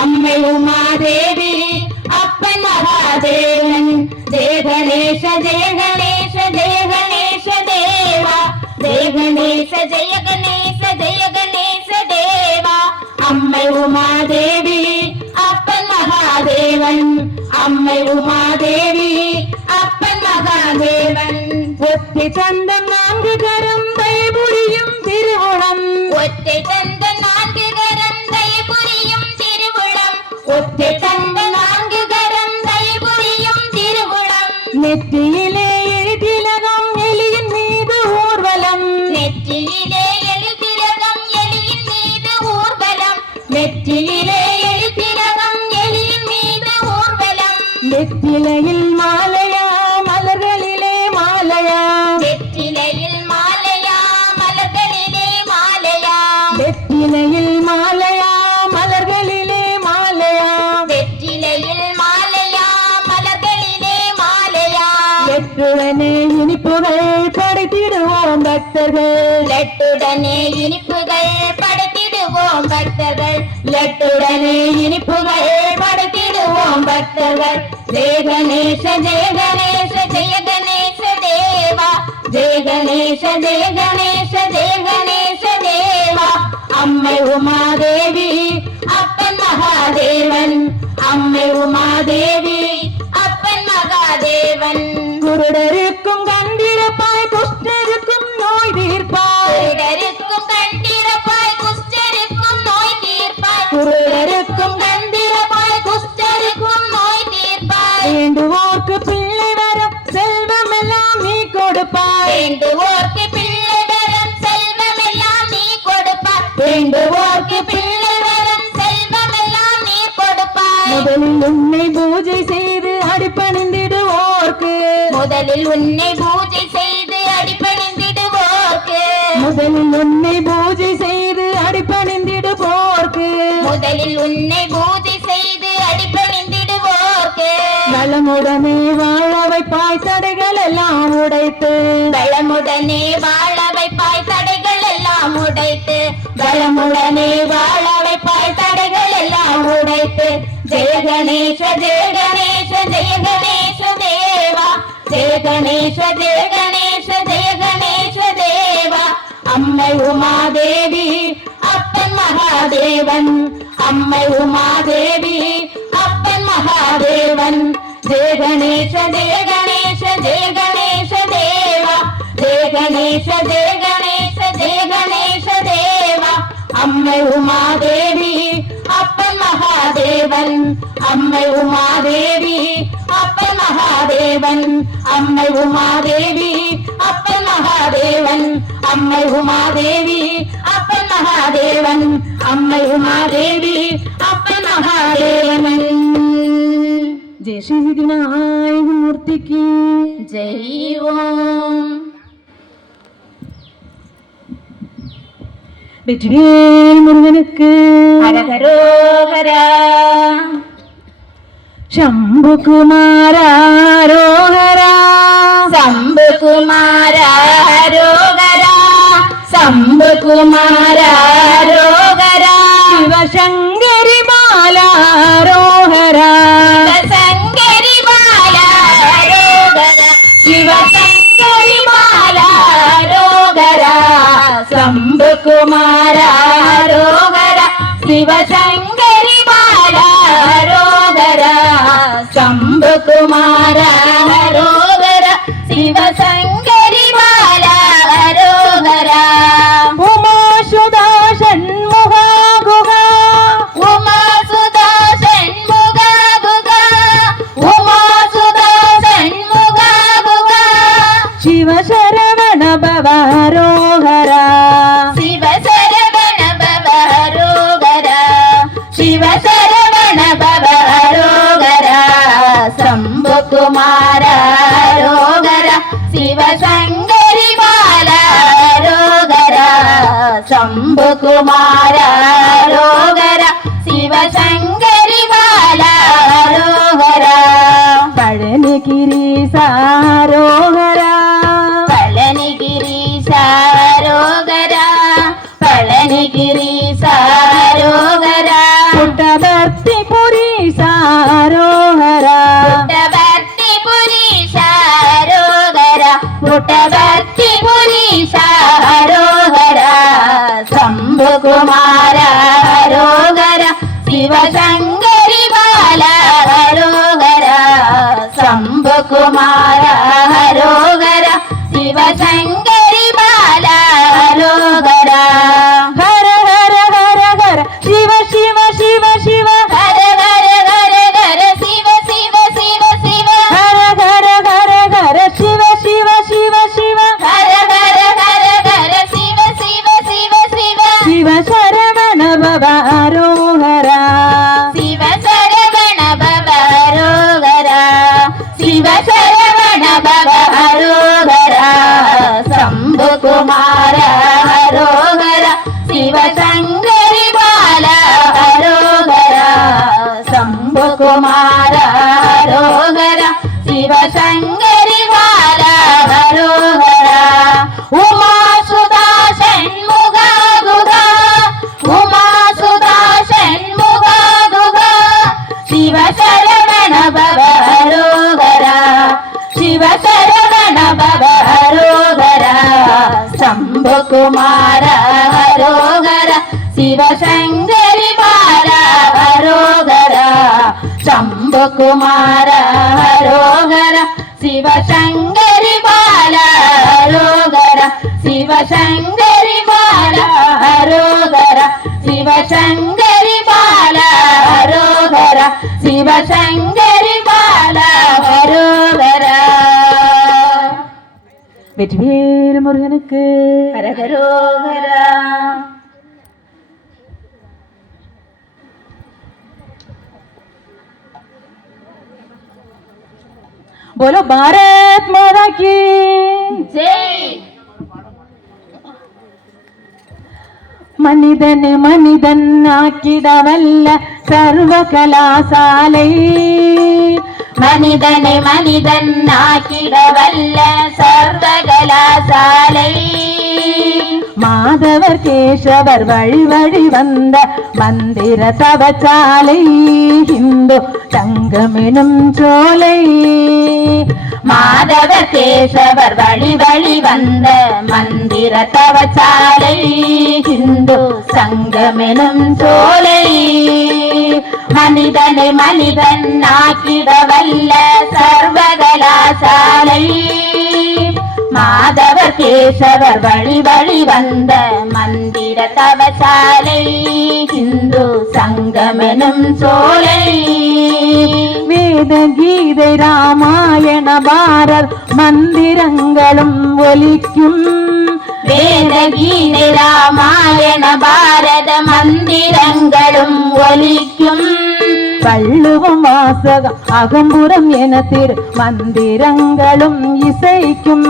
அம்மை உமாதேவி அப்பன் மகாதேவன் ஜெய கணேச ஜெய கணேச ஜெய கணேச தேவா ஜெய கணேச ஜெய கணேச ஜெய கணேச தேவா அம்மை உமாதேவி அப்பன் மகாதேவன் அம்மை உமாதேவி அப்பன் மகாதேவன் ஒத்தி தந்த நான்கு கரம் புரியும் திருவுளம் ஒத்தை நெற்றிலையில் மாலையா மலர்களிலே மாலையா? நெற்றிலையில் மாலையா மலர்களிலே மாலையா? நெற்றிலையில் மாலையா மலர்களிலே மாலையா? நெற்றிலையில் மாலையா மலர்களிலே மாலையா? எட்டுடனே இனிப்புகள் படைத்திடுவோம் பக்தர்கள். லட்டுடனே இனிப்புகள் படைத்திடுவோம் பக்தர்கள். லட்டுடனே இனிப்புகள் படைத்திடுவோம் பக்தர்கள் ஜெய கணேச ஜெய கணேச ஜெய கணேச தேவா. ஜெய கணேச ஜெய கணேச ஜெய கணேச தேவா. அம்மை உமாதேவி அப்பன் மகாதேவன். அம்மை உமாதேவி அப்பன் மகாதேவன். கொடுப்பாய். வேண்டுவோர்க்கு பிள்ளை வரம் செல்வம் எல்லாம் நீ கொடுப்பாய். வேண்டுவோர்க்கு பிள்ளை வரம் செல்வம் எல்லாம் நீ கொடுப்பாய். முதலில் உன்னை பூஜை செய்து அடிப்பணிந்திடுவோர்க்கு முதலில் உன்னை பூஜை செய்து அடிப்பணிந்திடுவோர்க்கு முதலில் உன்னை பூஜை செய்து அடிப்பணிந்திடுவோர்க்கு முதலில் உன்னை பூஜை நலமுடனே வாழ வைப்பாய் தடைகள் எல்லாம் உடைத்து. பலமுடனே வாழ வைப்பாய் தடைகள் எல்லாம் உடைத்து. பலமுடனே வாழ வைப்பாய் தடைகள் எல்லாம் உடைத்து. ஜெய கணேஷ ஜெய கணேஷ ஜெய கணேஷ தேவா. ஜெய கணேஷ ஜெய கணேஷ ஜெய கணேஷ தேவா. அம்மை உமாதேவி அப்பன் மகாதேவன். அம்மை உமாதேவி அப்பன் மகாதேவன். ஜெய கணேச ஜெய கணேச ஜெய கணேச தேவா ஜெய கணேச ஜெய கணேச ஜெய கணேச தேவா அம்மை உமாதேவி அப்பன் மகாதேவன் அம்மை உமாதேவி அப்பன் மகாதேவன் அம்மை உமாதேவி அப்பன் மகாதேவன் அம்மை உமாதேவி அப்பன் மகாதேவன் அம்மை உமாதேவி அப்பன் மகாதேவன் जय श्री विघ्नाय की जय ओम വെറ്റിവേൽ മുരുകനുക്ക് ശിവശങ്കരി ബാലാരോ కుమార శివ शम्भु कुमार रोगर शिव शङ्करि बाला रोगर पडनि गिरीशा ஹரோகர சிவ சங்கரி பால ஹரோகர. சிவ சங்கரி பால ஹரோகர. சிவ சங்கரி பால ஹரோகர. சிவ சங்கரி பால ஹரோகர. வெற்றிவேல் முருகனுக்கு ஹரஹரோகரா. બોલો ભારત માતા કી જય மனிதனை மனிதன் ஆக்கிடவல்ல சர்வ கலாசாலை மனிதனை மனிதன் ஆக்கிடவல்ல சர்வ கலாசாலை மாதவர் கேசவர் வழி வழி வந்த மந்திர தவச்சாலை இந்து தங்கமெனும் சோலை. மாதவர் கேசவர் வழி வழி வந்த மந்திர தவச்சாலை இந்து சங்கமெனும் சோலை. மனிதனை மனிதன் ஆக்கிட வல்ல சர்வகலாசாலை. மாதவர் கேசவர் வழி வழி வந்த மந்திர தவசாலை இந்து சங்கமெனும் சோலை. வேத கீதை ராமாயண பாரத் மந்திரங்களும் ஒலிக்கும். வேத கீதை ராமாயண பாரத மந்திரங்களும் ஒலிக்கும். வள்ளுவம் வாசகம் அகம்புறம் என திரு மந்திரங்களும் இசைக்கும்.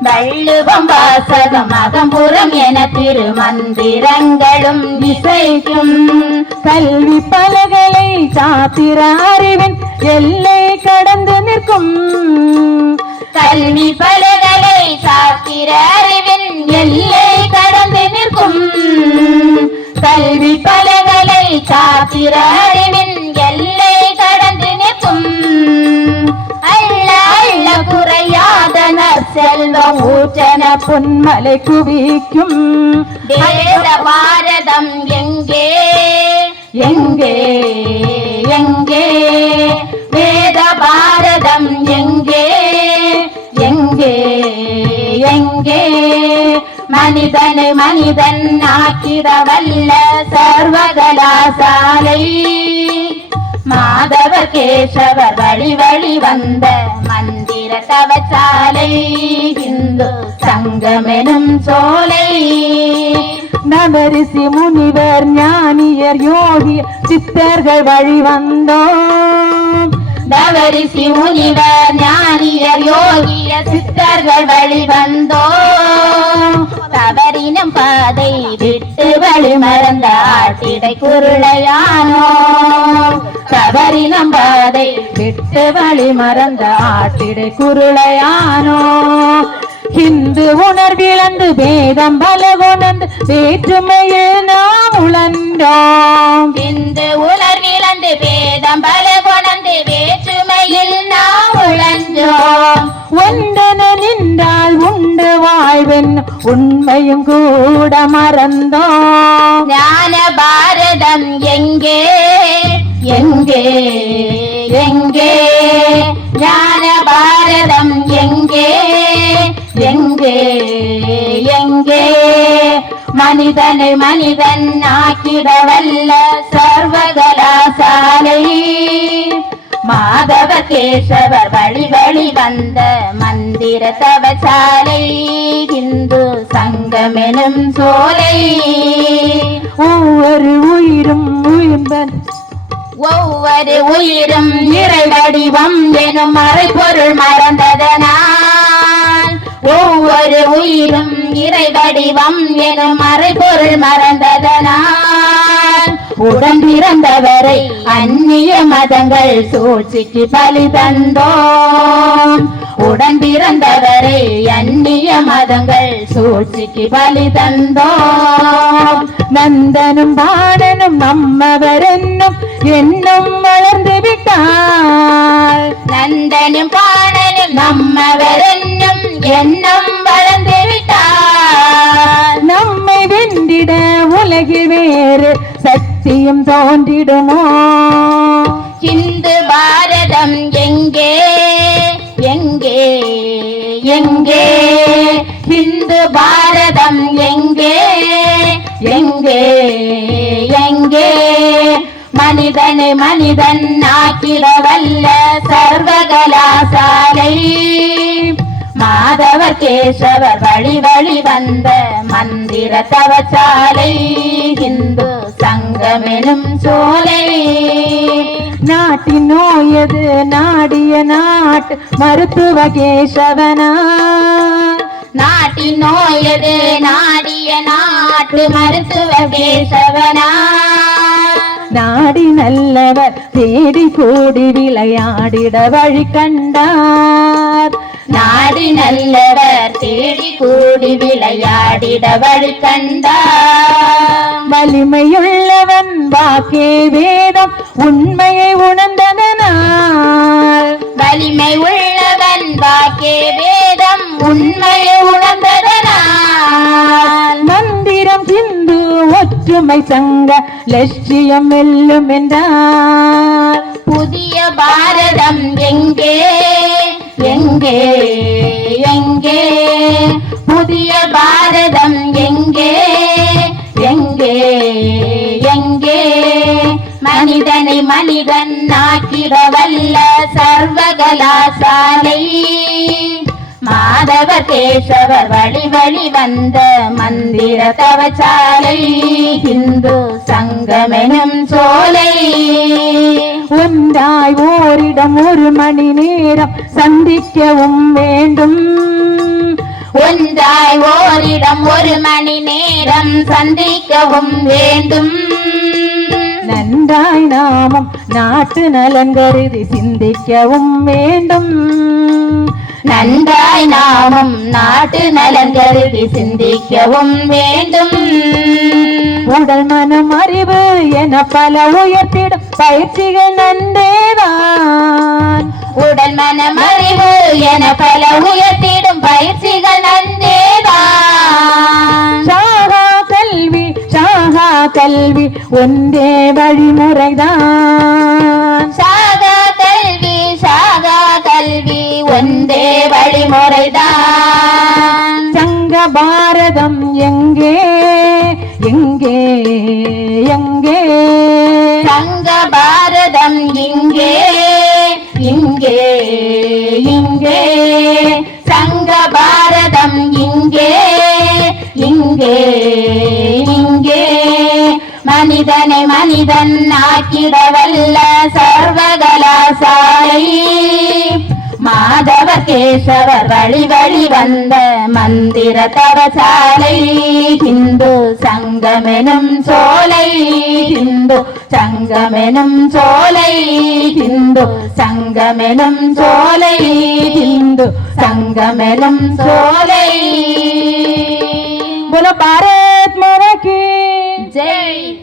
வள்ளுவம் வாசகம் அகம்புறம் என திரு மந்திரங்களும் இசைக்கும். கல்வி பலகலை சாத்திர அறிவின் எல்லை கடந்து நிற்கும். கல்வி பலகலை சாத்திர அறிவின் எல்லை கடந்து நிற்கும். கல்வி பலகலை சாத்திர அறிவின் அள்ள குறையாத நற்செல்வம் ஊற்றன பொன்மலை குவிக்கும். வேத பாரதம் எங்கே? எங்கே? எங்கே? வேத பாரதம் எங்கே? எங்கே? எங்கே? மனிதனை மனிதன் ஆக்கிட வல்ல சர்வகலாசாலை. மாதவ கேசவர் வழி வழி வந்த மந்திர தவசாலை இந்து சங்கமெனும் சோலை. நவரிசி முனிவர் ஞானியர் யோகி சித்தர்கள் வழி வந்தோம். தவரிசி முனிவர் ஞானியர் யோகிய சித்தர்கள் வழி வந்தோ தவறினம் பாதை விட்டு வழி மறந்த ஆட்டிடை குருளையானோ தவறினம் பாதை விட்டு வழி மறந்த ஆட்டிடை குருளையானோ ஹிந்து உணர்விழந்து வேதம் பல உணர்ந்து வேற்றுமையில் நாம் உழன்றோம். இந்து உணர்விழந்து வேதம் பல உணர்ந்து வேற்றுமையில் ஒன்றென நின்றால் உண்டு வாழ்வென் உண்மையும் கூட மறந்தோம். ஞான பாரதம் எங்கே? எங்கே? எங்கே? ஞான பாரதம் எங்கே? எங்கே? எங்கே? மனிதனை மனிதன் ஆக்கிட வல்ல சர்வகலாசாலை. மாதவ கேசவர் வழி வழி வந்த மந்திர தவசாலை இந்து சங்கமெனும் சோலை. ஒவ்வொரு உயிரும் உயிர்ந்தன். ஒவ்வொரு உயிரும் இறை வடிவம் எனும் மறைபொருள் மறந்ததனால். ஒவ்வொரு உயிரும் இறை வடிவம் எனும் மறைபொருள் மறந்ததனால். உடன் பிறந்தவரை அந்நிய மதங்கள் சூழ்ச்சிக்கு பலி தந்தோம். உடன் பிறந்தவரை அந்நிய மதங்கள் சூழ்ச்சிக்கு பலி தந்தோம். நந்தனும் பாடனும் நம்மவரென்னும் என்னும் வளர்ந்து விட்டாள் நந்தனும் பாடனும் நம்மவரென்னும் எண்ணம் சக்தியும் தோன்றிடுமோ இந்து பாரதம் எங்கே? எங்கே? எங்கே? இந்து பாரதம் எங்கே? எங்கே? எங்கே? மனிதனை மனிதன் ஆக்கிட வல்ல சர்வகலாசாலை. மாதவ கேசவர் வழி வழி வந்த மந்திர தவசாலை இந்து சங்கமெனும் சோலை. நாட்டின் நோயது நாடிய நாட்டு மருத்துவ கேசவனா. நாட்டின் நோயது நாடிய நாட்டு மருத்துவ கேசவனா. நாடி நல்லவர் தேடி கூடி விளையாடிட வழி கண்டார். நாடி நல்லவர் தேடி கூடி விளையாடிட வழி கண்டார் வலிமையுள்ளவன் வாக்கே வேதம் உண்மையை உணர்ந்ததனால் வலிமை உள்ளவன் வாக்கே வேதம் உண்மையை உணர்ந்ததனால் மந்திரம் சிந்து ஒற்றுமை சங்க லட்சியம் வெல்லும் என்றார். புதிய பாரதம் எங்கே? எங்கே எங்கே? புதிய பாரதம் எங்கே? எங்கே எங்கே? மனிதனை மனிதன் ஆக்கிட வல்ல சர்வகலாசாலை. மாதவ கேசவர் வழி வழி வந்த மந்திர தவசாலை இந்து சங்கமெனும் சோலை. ஒன்றாய் ஓரிடம் ஒரு மணி நேரம் சந்திக்கவும் வேண்டும். ஒன்றாய் ஓரிடம் ஒரு மணி நேரம் சந்திக்கவும் வேண்டும். நன்றாய் நாமும் நாட்டு நலன் கருதி சிந்திக்கவும் வேண்டும். நன்றாய் நாமும் நாட்டு நலன் கருதி சிந்திக்கவும் வேண்டும். உடல் மனம் அறிவு என பல உயர்த்திடும் பயிற்சிகள் நன்றேதான் உடல் மனம் அறிவு என பல உயர்த்திடும் பயிற்சிகள் நன்றேதான் சாகா கல்வி சாகா கல்வி ஒன்றே வழிமுறைதான். ஒன்றே வழிமுறைதான் சங்க பாரதம் எங்கே? எங்கே? எங்கே? சங்க பாரதம் இங்கே. இங்கே இங்கே. சங்க பாரதம் இங்கே. இங்கே இங்கே. மனிதனை மனிதன் ஆக்கிட வல்ல சர்வகலாசாலை. மாதவ கேசவர் வழி வழி வந்த மந்திர தவசாலை இந்து சங்கமெனும் சோலை இந்து சங்கமெனும் சோலை திந்து சங்கமெனும் சோலை திந்து சங்கமெனும் சோலை बोलो भारत माता की ஜெய்